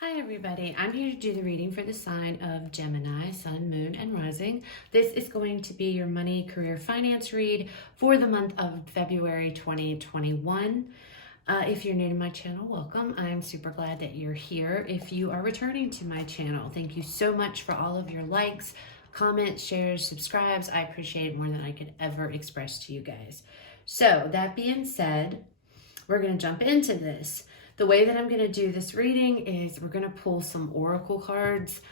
Hi everybody, I'm here to do the reading for the sign of Gemini, Sun, Moon, and Rising. This is going to be your money, career, finance read for the month of February 2021. If you're new to my channel, welcome. I'm super glad that you're here. If you are returning to my channel, thank you so much for all of your likes, comments, shares, subscribes. I appreciate it more than I could ever express to you guys. So that being said, we're going to jump into this. The way that I'm going to do this reading is we're going to pull some oracle cards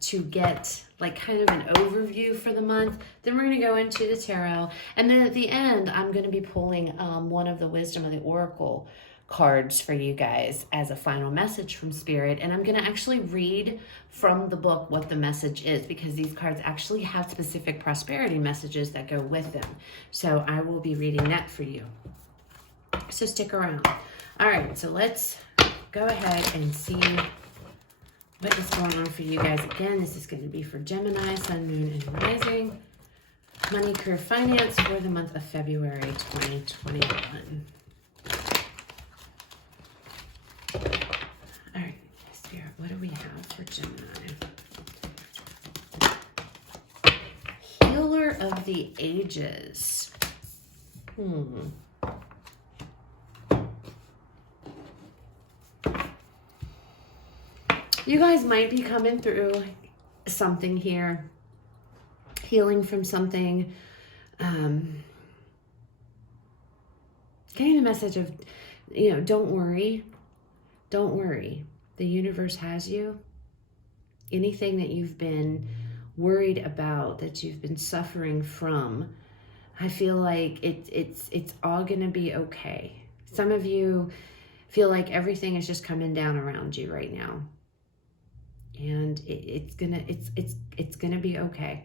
to get like kind of an overview for the month. Then we're going to go into the tarot. And then at the end, I'm going to be pulling one of the wisdom of the oracle cards for you guys as a final message from Spirit. And I'm going to actually read from the book what the message is, because these cards actually have specific prosperity messages that go with them. So I will be reading that for you. So stick around. All right, so let's go ahead and see what is going on for you guys. Again, this is going to be for Gemini, Sun, Moon, and Rising. Money, career, finance for the month of February 2021. All right, Spirit, what do we have for Gemini? Healer of the Ages. You guys might be coming through something here, healing from something, getting a message of, don't worry. Don't worry. The universe has you. Anything that you've been worried about, that you've been suffering from, I feel like it's all going to be okay. Some of you feel like everything is just coming down around you right now. And it's gonna be okay.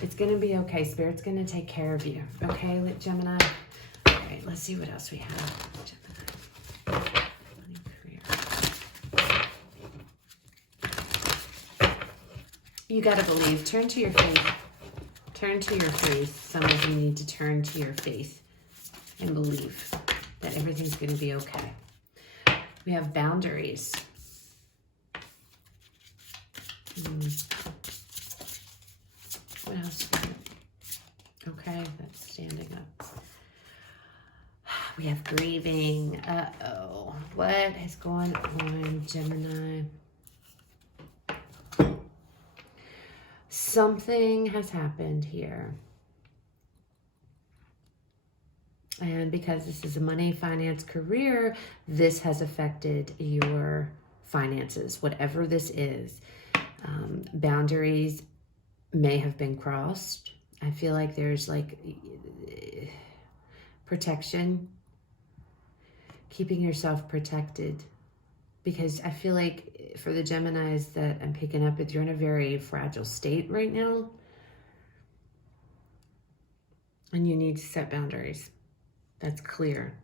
It's gonna be okay. Spirit's gonna take care of you. Okay, Gemini. All right, let's see what else we have. Gemini. Money, career. You gotta believe. Turn to your faith. Turn to your faith. Some of you need to turn to your faith and believe that everything's gonna be okay. We have boundaries. What else? Okay, that's standing up. We have grieving. Uh-oh. What is going on, Gemini? Something has happened here. And because this is a money, finance, career, this has affected your finances, whatever this is. Boundaries may have been crossed. I feel like there's like protection, keeping yourself protected, because I feel like for the Geminis that I'm picking up, you're in a very fragile state right now, and you need to set boundaries. That's clear.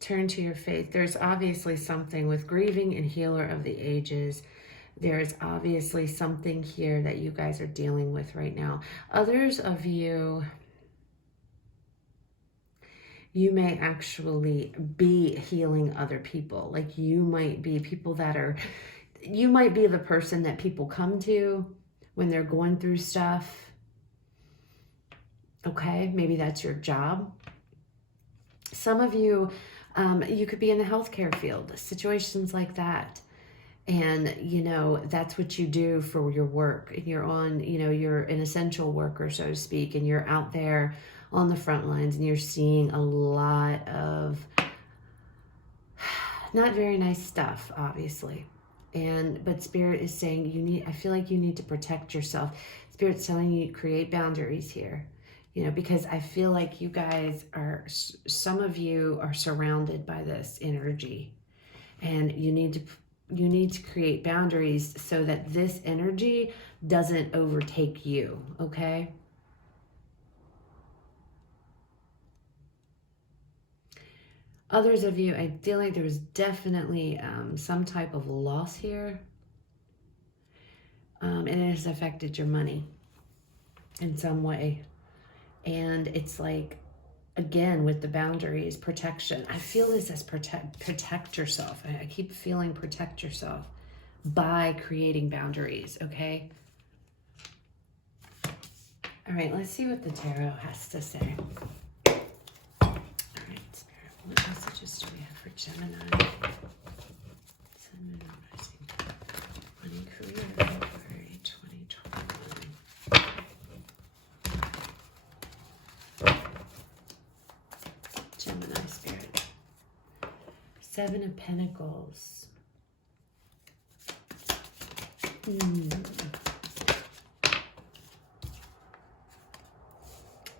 Turn to your faith. There's obviously something with grieving and healer of the ages. There is obviously something here that you guys are dealing with right now. Others of you, you may actually be healing other people. Like you might be people that are, you might be the person that people come to when they're going through stuff. Okay, maybe that's your job. Some of you, you could be in the healthcare field, situations like that. And, that's what you do for your work. And you're on, you're an essential worker, so to speak, and you're out there on the front lines and you're seeing a lot of not very nice stuff, obviously. But Spirit is saying I feel like you need to protect yourself. Spirit's telling you to create boundaries here. Because I feel like you guys some of you are surrounded by this energy, and you need to create boundaries so that this energy doesn't overtake you, okay? Others of you, I feel like there was definitely some type of loss here, and it has affected your money in some way. And it's like Again, with the boundaries, protection. I feel this as protect yourself. I keep feeling protect yourself by creating boundaries, okay? All right, let's see what the tarot has to say. All right, Spirit, what messages do we have for Gemini? Sun, Moon, and Rising. Money, career, February 2021. Gemini, Spirit. Seven of Pentacles.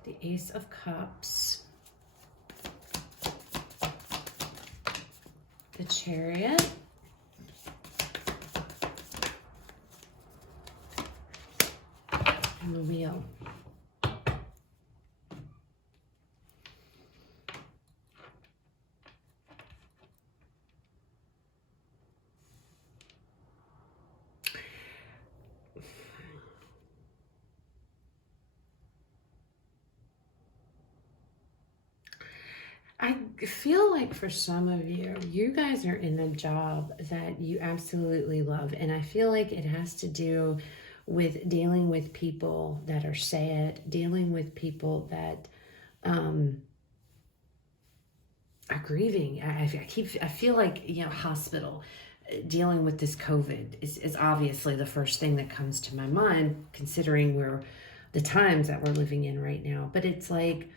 The Ace of Cups. The Chariot. And the Wheel. I feel like for some of you, you guys are in a job that you absolutely love. And I feel like it has to do with dealing with people that are sad, dealing with people that are grieving. I feel like, you know, hospital, dealing with this COVID is obviously the first thing that comes to my mind, considering the times that we're living in right now. But it's like,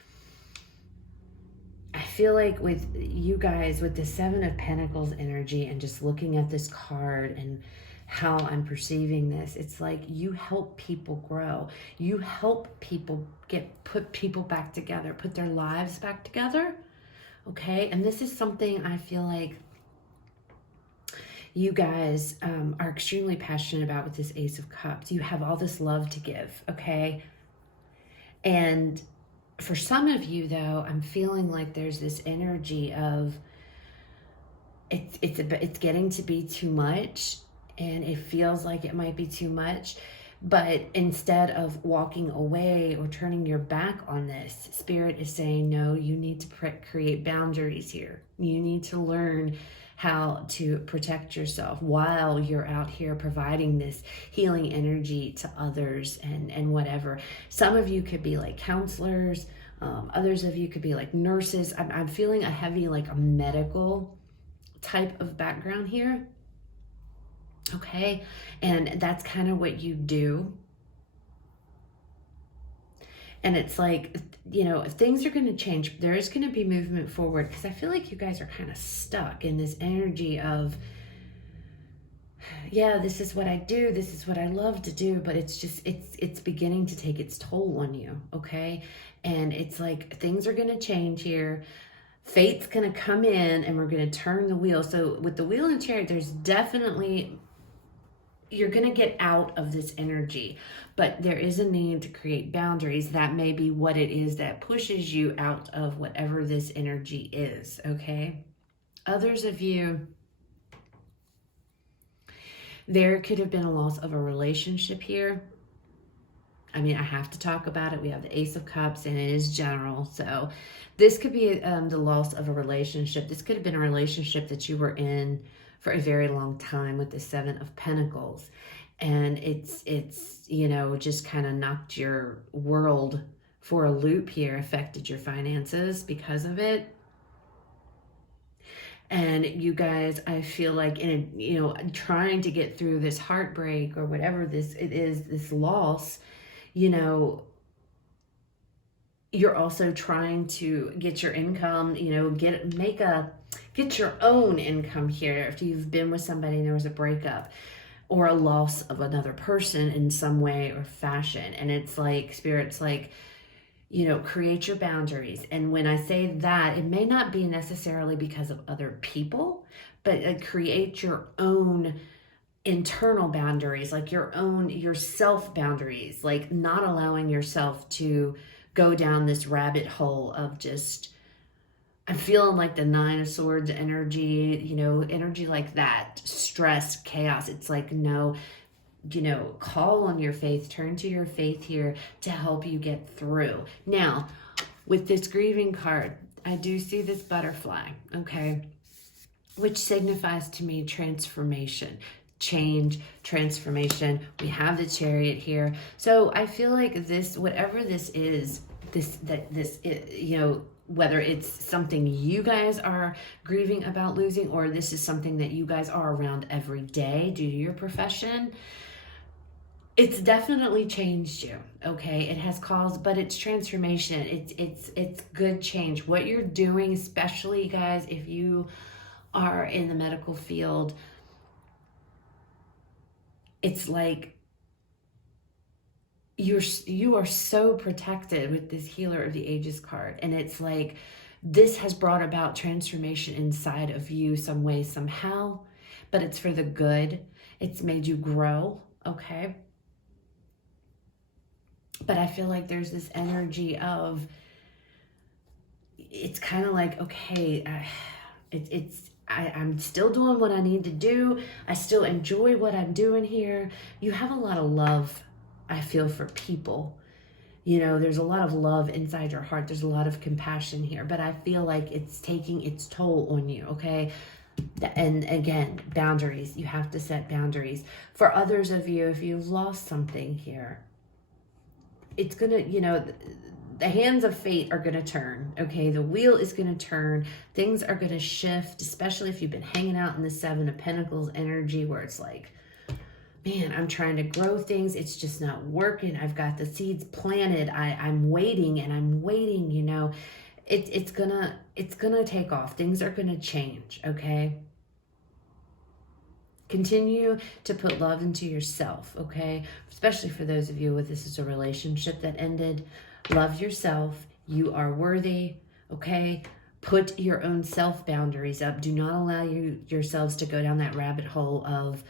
I feel like with you guys, with the Seven of Pentacles energy and just looking at this card and how I'm perceiving this, it's like you help people grow. You help people put people back together, put their lives back together. Okay. And this is something I feel like you guys are extremely passionate about with this Ace of Cups. You have all this love to give. Okay. And for some of you, though, I'm feeling like there's this energy of it's getting to be too much, and it feels like it might be too much. But instead of walking away or turning your back on this, Spirit is saying, no, you need to create boundaries here. You need to learn how to protect yourself while you're out here providing this healing energy to others and whatever. Some of you could be like counselors. Others of you could be like nurses. I'm feeling a heavy, like a medical type of background here. Okay. And that's kind of what you do. And it's like, you know, if things are going to change, there is going to be movement forward, because I feel like you guys are kind of stuck in this energy of, yeah, this is what I do. This is what I love to do. But it's just, it's beginning to take its toll on you. Okay. And it's like, things are going to change here. Fate's going to come in and we're going to turn the wheel. So with the Wheel and Chariot, there's definitely, you're going to get out of this energy, but there is a need to create boundaries. That may be what it is that pushes you out of whatever this energy is. Okay. Others of you, there could have been a loss of a relationship here. I mean, I have to talk about it. We have the Ace of Cups and it is general. So this could be the loss of a relationship. This could have been a relationship that you were in for a very long time with the Seven of Pentacles. And it's you know, just kind of knocked your world for a loop here, affected your finances because of it. And you guys, I feel like, you know, trying to get through this heartbreak or whatever it is, this loss, you know, you're also trying to get your income, you know, get your own income here. If you've been with somebody and there was a breakup or a loss of another person in some way or fashion. And it's like, Spirit's like, you know, create your boundaries. And when I say that, it may not be necessarily because of other people, but create your own internal boundaries, like your self boundaries, like not allowing yourself to go down this rabbit hole of just, I'm feeling like the Nine of Swords energy, you know, energy like that, stress, chaos. It's like, no, you know, call on your faith, turn to your faith here to help you get through. Now, With this grieving card, I do see this butterfly, okay, which signifies to me transformation, change, transformation. We have the Chariot here. So I feel like this, whatever this is, you know, whether it's something you guys are grieving about losing, or this is something that you guys are around every day due to your profession, it's definitely changed you, okay? It has caused, but it's transformation. It's good change. What you're doing, especially guys, if you are in the medical field, it's like you are so protected with this Healer of the Ages card, and it's like this has brought about transformation inside of you some way, somehow, but it's for the good. It's made you grow, okay? But I feel like there's this energy of, it's kind of like, okay, I'm still doing what I need to do. I still enjoy what I'm doing here. You have a lot of love, I feel, for people. You know, there's a lot of love inside your heart. There's a lot of compassion here, but I feel like it's taking its toll on you, okay? And again, boundaries. You have to set boundaries. For others of you, if you've lost something here, it's gonna, you know, the hands of fate are gonna turn, okay? The wheel is gonna turn. Things are gonna shift, especially if you've been hanging out in the Seven of Pentacles energy, where it's like, man, I'm trying to grow things. It's just not working. I've got the seeds planted. I'm waiting and I'm waiting, you know. It's gonna take off. Things are gonna change, okay? Continue to put love into yourself, okay? Especially for those of you with this is a relationship that ended. Love yourself. You are worthy, okay? Put your own self boundaries up. Do not allow yourselves to go down that rabbit hole of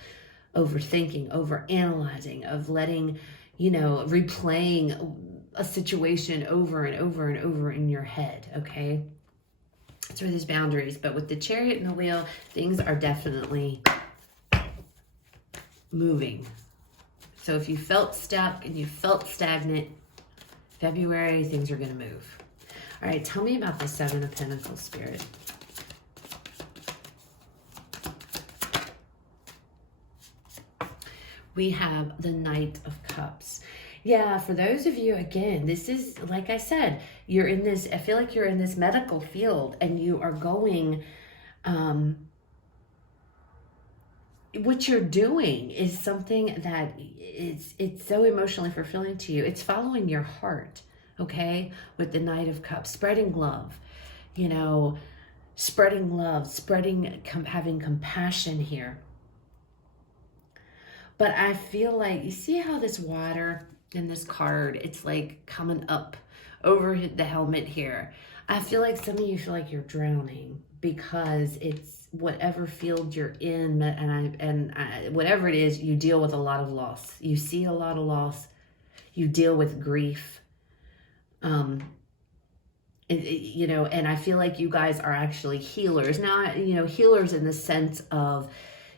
overthinking, overanalyzing, of letting, you know, replaying a situation over and over and over in your head, okay? That's where there's boundaries. But with the Chariot and the Wheel, things are definitely moving. So if you felt stuck and you felt stagnant, February, things are going to move. All right, tell me about the Seven of Pentacles, Spirit. We have the Knight of Cups. Yeah, for those of you, again, this is, like I said, you're in this, I feel like you're in this medical field and you are going, what you're doing is something that it's so emotionally fulfilling to you. It's following your heart, okay? With the Knight of Cups, spreading love, you know, spreading love, having compassion here. But I feel like, you see how this water in this card, it's like coming up over the helmet here. I feel like some of you feel like you're drowning because it's whatever field you're in, and whatever it is, you deal with a lot of loss. You see a lot of loss. You deal with grief. You know, and I feel like you guys are actually healers. Now, you know, healers in the sense of,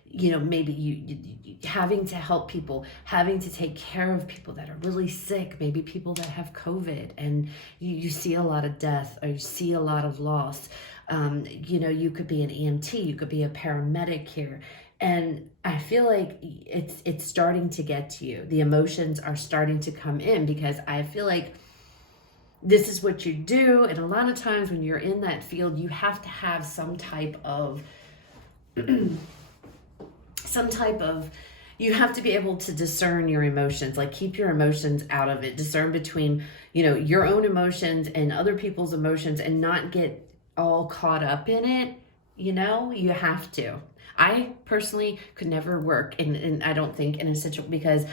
you know, maybe you having to help people, having to take care of people that are really sick, maybe people that have COVID, and you see a lot of death, or you see a lot of loss. You know, you could be an EMT, you could be a paramedic here. And I feel like it's starting to get to you. The emotions are starting to come in because I feel like this is what you do. And a lot of times when you're in that field, you have to have some type of you have to be able to discern your emotions, like keep your emotions out of it, discern between, you know, your own emotions and other people's emotions, and not get all caught up in it. You know, you have to. I personally could never work in I don't think in a situation, because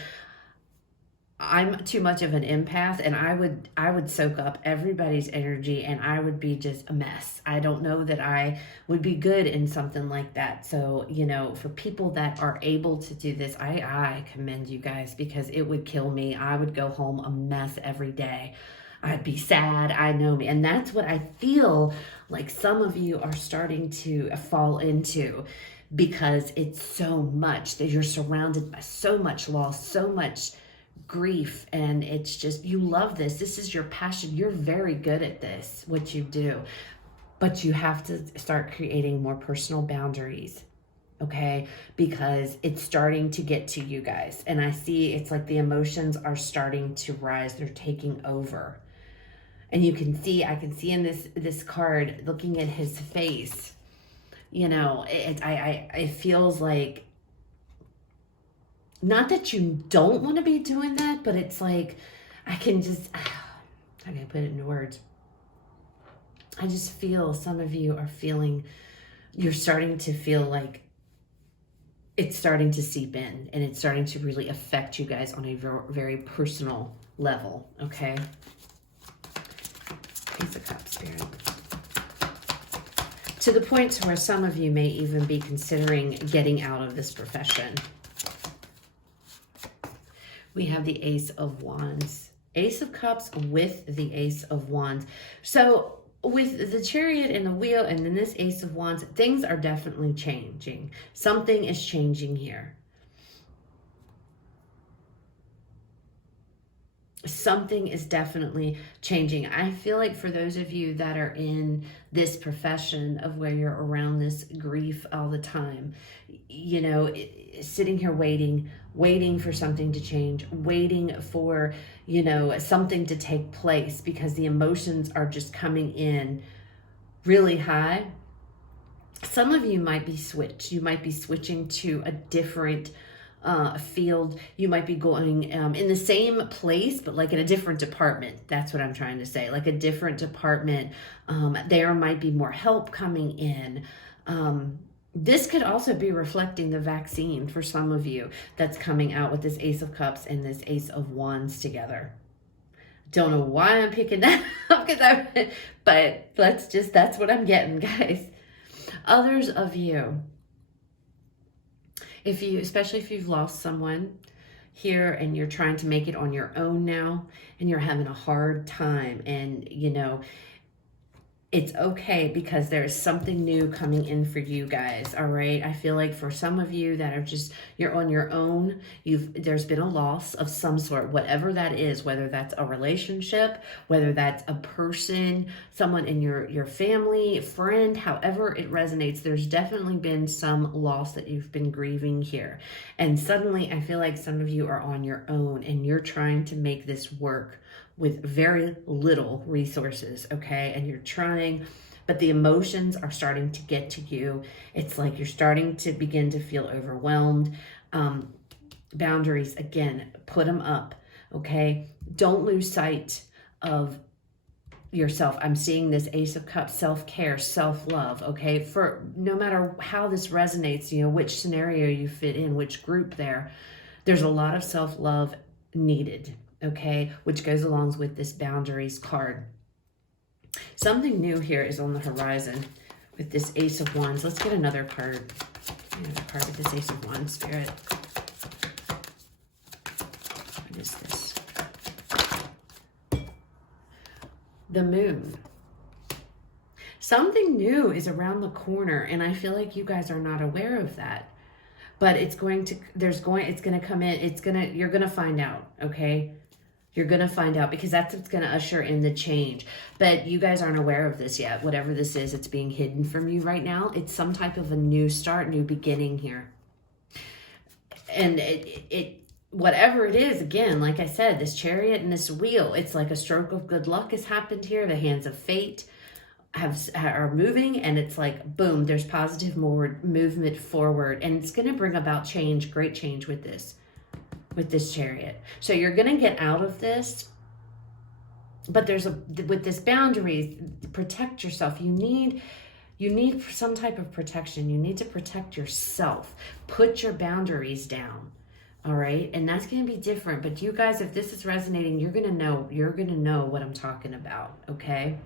I'm too much of an empath, and I would soak up everybody's energy, and I would be just a mess. I don't know that I would be good in something like that. So, you know, for people that are able to do this, I commend you guys, because it would kill me. I would go home a mess every day. I'd be sad. I know me. And that's what I feel like some of you are starting to fall into, because it's so much that you're surrounded by so much loss, so much grief, and it's just, you love this. This is your passion. You're very good at this, what you do. But you have to start creating more personal boundaries, okay? Because it's starting to get to you guys. And I see it's like the emotions are starting to rise. They're taking over. And you can see, I can see in this card, looking at his face, you know, it feels like, not that you don't want to be doing that, but it's like, I can just, how can I put it into words? I just feel some of you are feeling, you're starting to feel like it's starting to seep in, and it's starting to really affect you guys on a very personal level, okay? Ace of Cups, Spirit. To the point where some of you may even be considering getting out of this profession. We have the Ace of Wands. Ace of Cups with the Ace of Wands. So with the Chariot and the Wheel and then this Ace of Wands, things are definitely changing. Something is changing here. Something is definitely changing. I feel like for those of you that are in this profession of where you're around this grief all the time, you know, sitting here waiting for something to change, waiting for, you know, something to take place because the emotions are just coming in really high. Some of you might be switched. You might be switching to a different field. You might be going in the same place, but like in a different department. That's what I'm trying to say. Like a different department. There might be more help coming in. This could also be reflecting the vaccine for some of you that's coming out with this Ace of Cups and this Ace of Wands together. Don't know why I'm picking that up, but that's what I'm getting, guys. Others of you, especially if you've lost someone here and you're trying to make it on your own now and you're having a hard time, and you know, it's okay because there's something new coming in for you guys, all right? I feel like for some of you that are just, you're on your own, there's been a loss of some sort, whatever that is, whether that's a relationship, whether that's a person, someone in your family, friend, however it resonates, there's definitely been some loss that you've been grieving here. And suddenly I feel like some of you are on your own and you're trying to make this work with very little resources, okay? And you're trying, but the emotions are starting to get to you. It's like you're starting to begin to feel overwhelmed. Boundaries, again, put them up, okay? Don't lose sight of yourself. I'm seeing this Ace of Cups, self-care, self-love, okay? For no matter how this resonates, you know, which scenario you fit in, which group there's a lot of self-love needed, okay, which goes along with this boundaries card. Something new here is on the horizon with this Ace of Wands. Let's get another card. Another card with this Ace of Wands, Spirit. What is this? The Moon. Something new is around the corner, and I feel like you guys are not aware of that. But it's going to come in. You're going to find out, okay? You're going to find out because that's what's going to usher in the change. But you guys aren't aware of this yet. Whatever this is, it's being hidden from you right now. It's some type of a new start, new beginning here. And whatever it is, again, like I said, this Chariot and this Wheel, it's like a stroke of good luck has happened here. The hands of fate are moving, and it's like, boom, there's positive movement forward. And it's going to bring about change, great change with this Chariot. So you're going to get out of this, but with this boundaries, protect yourself. You need some type of protection. You need to protect yourself. Put your boundaries down. All right. And that's going to be different. But you guys, if this is resonating, you're going to know what I'm talking about. Okay.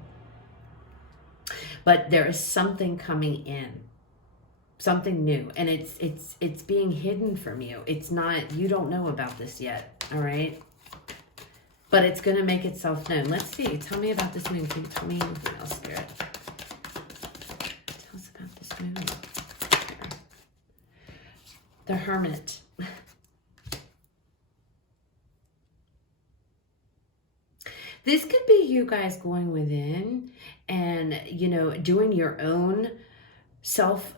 But there is something coming in. Something new, and it's being hidden from you. It's not, you don't know about this yet, all right? But it's going to make itself known. Let's see. Tell me about this moon. Can you tell me anything else, Spirit? Tell us about this moon. The Hermit. This could be you guys going within and, doing your own self,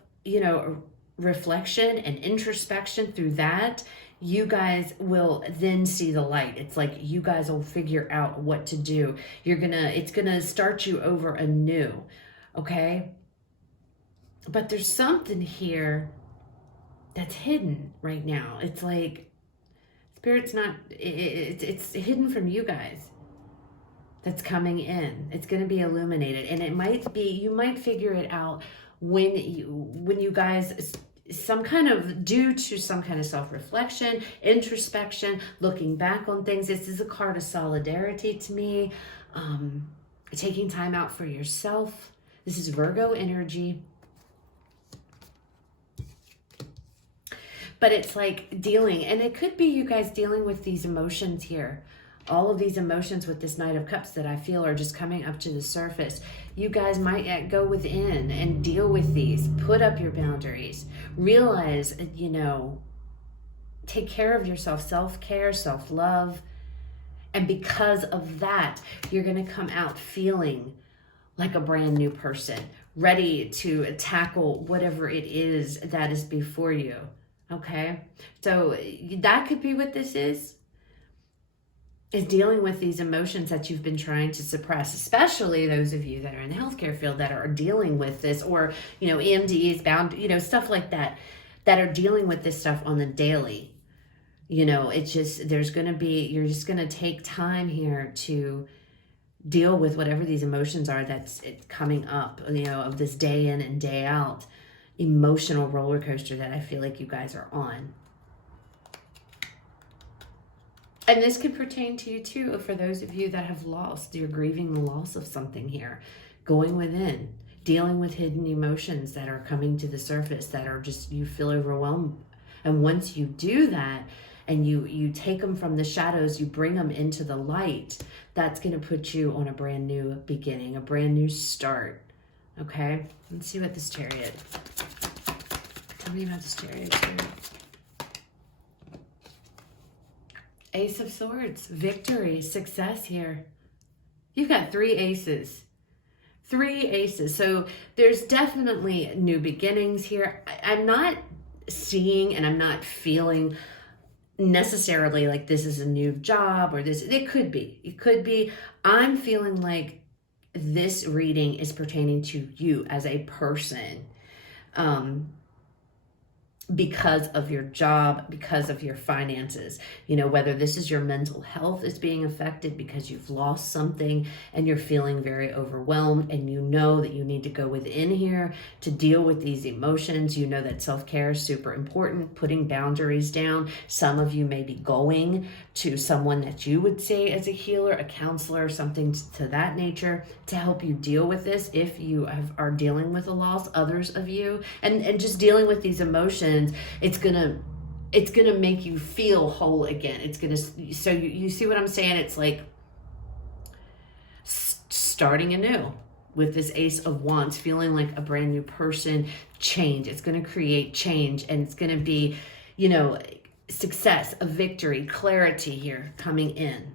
reflection and introspection. Through that, you guys will then see the light. It's like you guys will figure out what to do. It's gonna start you over anew, okay? But there's something here that's hidden right now. It's like Spirit's not, it's hidden from you guys. That's coming in. It's going to be illuminated, and it might be, you might figure it out when you guys due to some kind of self-reflection, introspection, looking back on things. This is a card of solidarity to me. Taking time out for yourself. This is Virgo energy. But it's like dealing, and it could be you guys dealing with these emotions here. All of these emotions with this Knight of Cups that I feel are just coming up to the surface. You guys might go within and deal with these. Put up your boundaries. Realize, take care of yourself. Self-care, self-love. And because of that, you're going to come out feeling like a brand new person. Ready to tackle whatever it is that is before you. Okay? So that could be what this is dealing with these emotions that you've been trying to suppress, especially those of you that are in the healthcare field that are dealing with this, or, EMDs, stuff like that are dealing with this stuff on the daily. It's just, you're just going to take time here to deal with whatever these emotions are it's coming up, of this day in and day out emotional roller coaster that I feel like you guys are on. And this could pertain to you too, for those of you that have lost. You're grieving the loss of something here. Going within, dealing with hidden emotions that are coming to the surface that are just, you feel overwhelmed. And once you do that, and you take them from the shadows, you bring them into the light, that's going to put you on a brand new beginning, a brand new start. Okay? Let's see what this Chariot. Tell me about this Chariot too. Ace of Swords, victory, success here. You've got 3 aces. 3 aces. So there's definitely new beginnings here. I'm not seeing and I'm not feeling necessarily like this is a new job or this. It could be. It could be. I'm feeling like this reading is pertaining to you as a person. Because of your job, because of your finances, whether this is your mental health is being affected because you've lost something and you're feeling very overwhelmed, and that you need to go within here to deal with these emotions. That self-care is super important, putting boundaries down. Some of you may be going to someone that you would say as a healer, a counselor, something to that nature to help you deal with this if you are dealing with a loss. Others of you, and just dealing with these emotions, it's gonna make you feel whole again. It's gonna, so you see what I'm saying? It's like starting anew with this Ace of Wands, feeling like a brand new person. Change. It's gonna create change, and it's gonna be, success, a victory, clarity here coming in.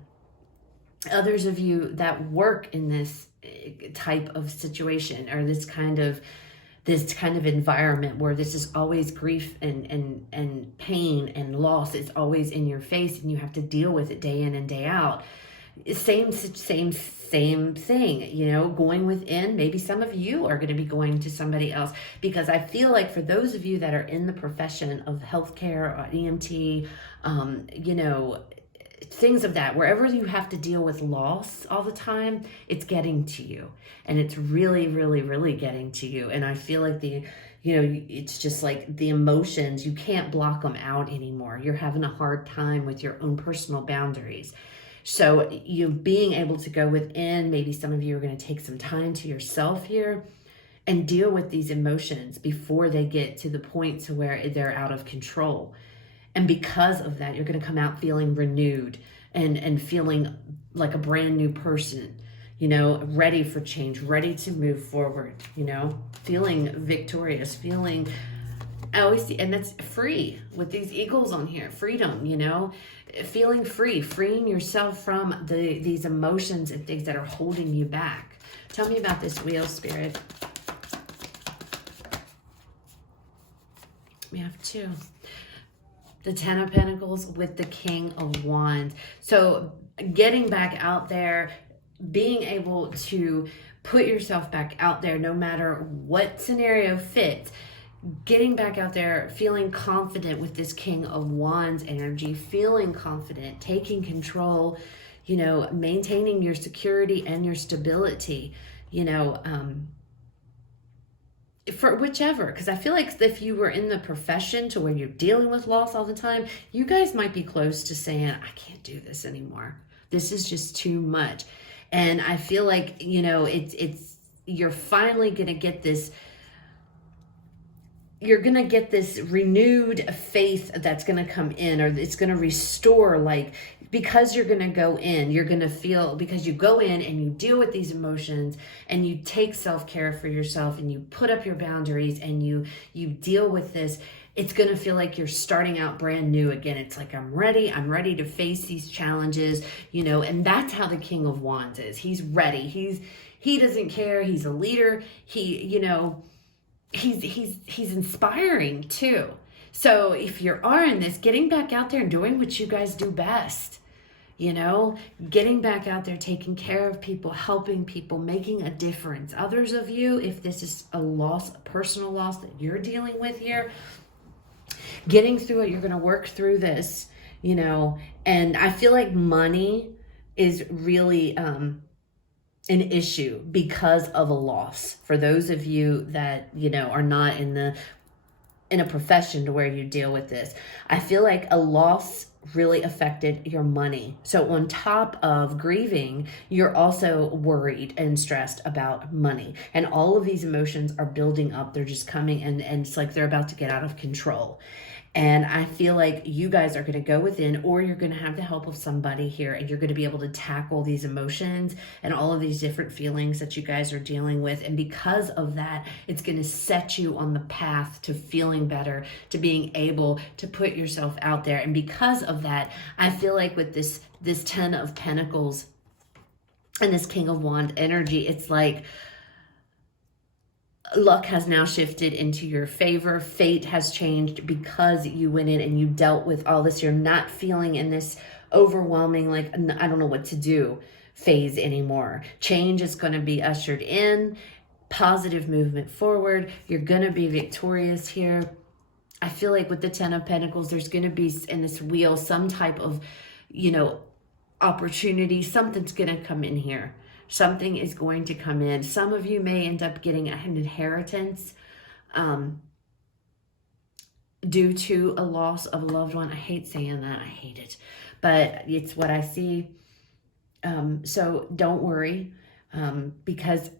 Others of you that work in this type of situation, or this kind of environment where this is always grief and pain and loss, it's always in your face and you have to deal with it day in and day out. Same thing, going within. Maybe some of you are going to be going to somebody else, because I feel like for those of you that are in the profession of healthcare, or EMT, things of that, wherever you have to deal with loss all the time, it's getting to you, and it's really, really, really getting to you. And I feel like it's just like the emotions, you can't block them out anymore. You're having a hard time with your own personal boundaries. So you being able to go within, maybe some of you are going to take some time to yourself here and deal with these emotions before they get to the point to where they're out of control. And because of that, you're going to come out feeling renewed and feeling like a brand new person, ready for change, ready to move forward, feeling victorious, feeling I always see, and that's free with these eagles on here. Freedom, you know, feeling free, freeing yourself from these emotions and things that are holding you back. Tell me about this wheel, Spirit. We have 2. The 10 of Pentacles with the King of Wands. So getting back out there, being able to put yourself back out there no matter what scenario fits. Getting back out there, feeling confident with this King of Wands energy, feeling confident, taking control, you know, maintaining your security and your stability, you know, for whichever, because I feel like if you were in the profession to where you're dealing with loss all the time, you guys might be close to saying, I can't do this anymore. This is just too much. And I feel like, you know, you're finally going to get this, you're going to get this renewed faith that's going to come in, or it's going to restore, like, because you're going to go in, you're going to feel, because you go in and you deal with these emotions and you take self-care for yourself and you put up your boundaries and you deal with this, it's going to feel like you're starting out brand new again. It's like, I'm ready to face these challenges, you know, and that's how the King of Wands is. He's ready. He doesn't care. He's a leader. He, you know, he's inspiring too. So if you are in this, getting back out there and doing what you guys do best, you know, getting back out there, taking care of people, helping people, making a difference. Others of you, if this is a loss, a personal loss that you're dealing with here, getting through it, you're going to work through this, you know, and I feel like money is really an issue because of a loss. For those of you that, you know, are not in a profession to where you deal with this, I feel like a loss really affected your money. So on top of grieving, you're also worried and stressed about money. And all of these emotions are building up. They're just coming and it's like they're about to get out of control. And I feel like you guys are going to go within, or you're going to have the help of somebody here, and you're going to be able to tackle these emotions and all of these different feelings that you guys are dealing with. And because of that, it's going to set you on the path to feeling better, to being able to put yourself out there. And because of that, I feel like with this 10 of Pentacles and this King of Wands energy, it's like luck has now shifted into your favor. Fate has changed because you went in and you dealt with all this. You're not feeling in this overwhelming, like, I don't know what to do phase anymore. Change is going to be ushered in, positive movement forward. You're going to be victorious here. I feel like with the 10 of Pentacles, there's going to be in this wheel some type of, you know, opportunity. Something's going to come in here. Something is going to come in. Some of you may end up getting an inheritance due to a loss of a loved one. I hate saying that. I hate it. But it's what I see. So don't worry. Because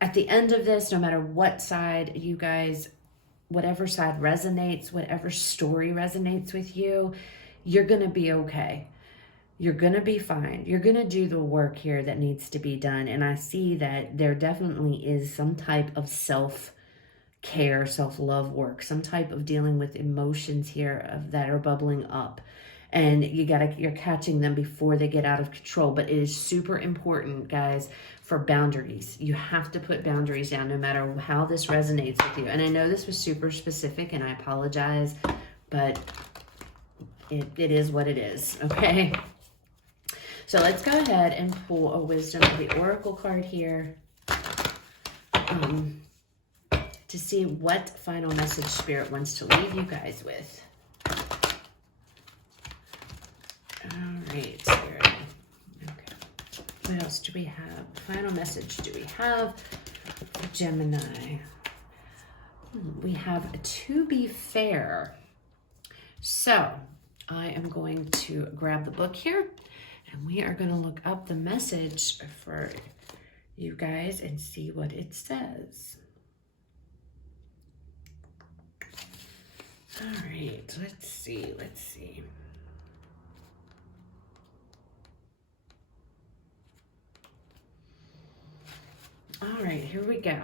at the end of this, no matter what side you guys, whatever side resonates, whatever story resonates with you, you're going to be okay. You're going to be fine. You're going to do the work here that needs to be done. And I see that there definitely is some type of self-care, self-love work, some type of dealing with emotions here that are bubbling up. And you're catching them before they get out of control. But it is super important, guys, for boundaries. You have to put boundaries down no matter how this resonates with you. And I know this was super specific and I apologize, but it is what it is, okay? So let's go ahead and pull a Wisdom of the Oracle card here to see what final message Spirit wants to leave you guys with. All right, Spirit. Okay. What else do we have? Final message do we have for Gemini? We have to be fair. So I am going to grab the book here. And we are going to look up the message for you guys and see what it says. All right, let's see. All right, here we go.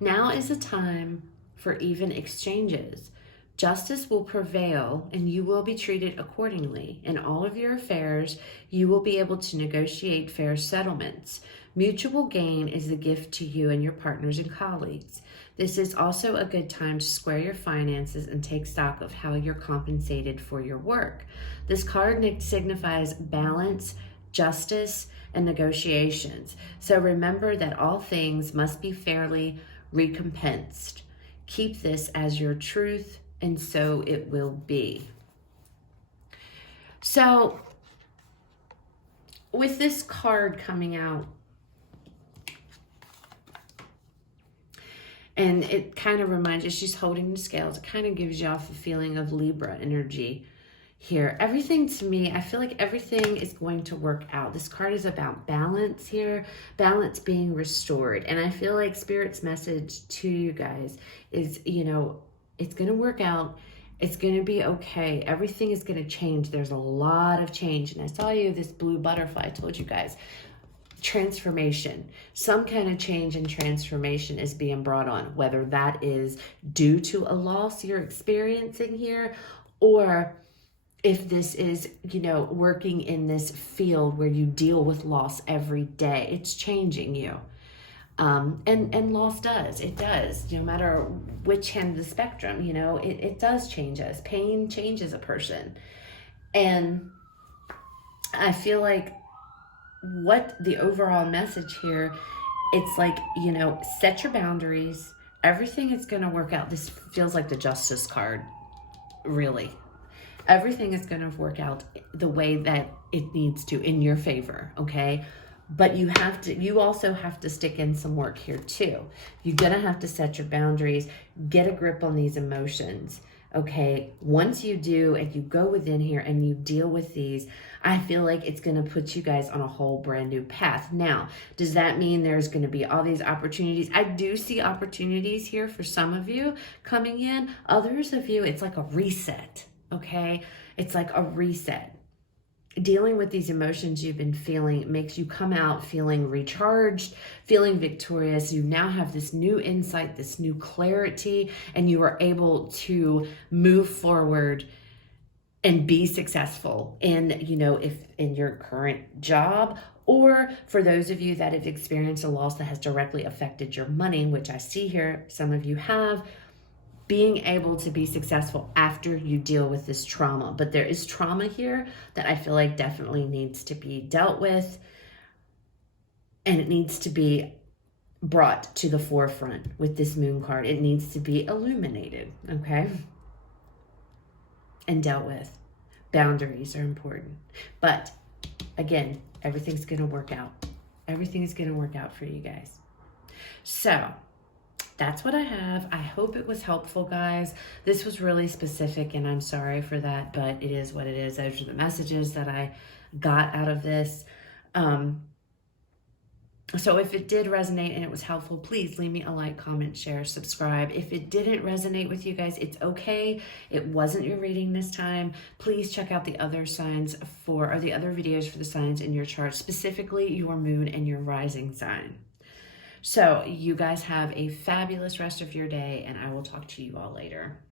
Now is the time for even exchanges. Justice will prevail and you will be treated accordingly. In all of your affairs, you will be able to negotiate fair settlements. Mutual gain is a gift to you and your partners and colleagues. This is also a good time to square your finances and take stock of how you're compensated for your work. This card signifies balance, justice, and negotiations. So remember that all things must be fairly recompensed. Keep this as your truth, and so it will be. So with this card coming out, and it kind of reminds you, she's holding the scales. It kind of gives you off a feeling of Libra energy here. Everything to me, I feel like everything is going to work out. This card is about balance here, balance being restored. And I feel like Spirit's message to you guys is, you know, it's going to work out. It's going to be okay. Everything is going to change. There's a lot of change. And I saw you, this blue butterfly, I told you guys. Transformation, some kind of change and transformation is being brought on, whether that is due to a loss you're experiencing here, or if this is, you know, working in this field where you deal with loss every day. It's changing you. And loss does. It does. No matter which end of the spectrum, you know, it does change us. Pain changes a person. And I feel like what the overall message here, it's like, you know, set your boundaries. Everything is going to work out. This feels like the Justice card, really. Everything is going to work out the way that it needs to in your favor, okay? But you also have to stick in some work here too. You're going to have to set your boundaries, get a grip on these emotions, okay? Once you do, and you go within here and you deal with these, I feel like it's going to put you guys on a whole brand new path. Now, does that mean there's going to be all these opportunities? I do see opportunities here for some of you coming in. Others of you, it's like a reset, okay? It's like a reset. Dealing with these emotions you've been feeling makes you come out feeling recharged, feeling victorious. You now have this new insight, this new clarity, and you are able to move forward and be successful in, you know, if in your current job, or for those of you that have experienced a loss that has directly affected your money, which I see here, some of you have, being able to be successful after you deal with this trauma. But there is trauma here that I feel like definitely needs to be dealt with, and it needs to be brought to the forefront with this moon card. It needs to be illuminated, okay? And dealt with. Boundaries are important. But again, everything's going to work out. Everything is going to work out for you guys. So that's what I have. I hope it was helpful, guys. This was really specific, and I'm sorry for that, but it is what it is. Those are the messages that I got out of this. So if it did resonate and it was helpful, please leave me a like, comment, share, subscribe. If it didn't resonate with you guys, it's okay. It wasn't your reading this time. Please check out the other signs or the other videos for the signs in your chart, specifically your moon and your rising sign. So you guys have a fabulous rest of your day, and I will talk to you all later.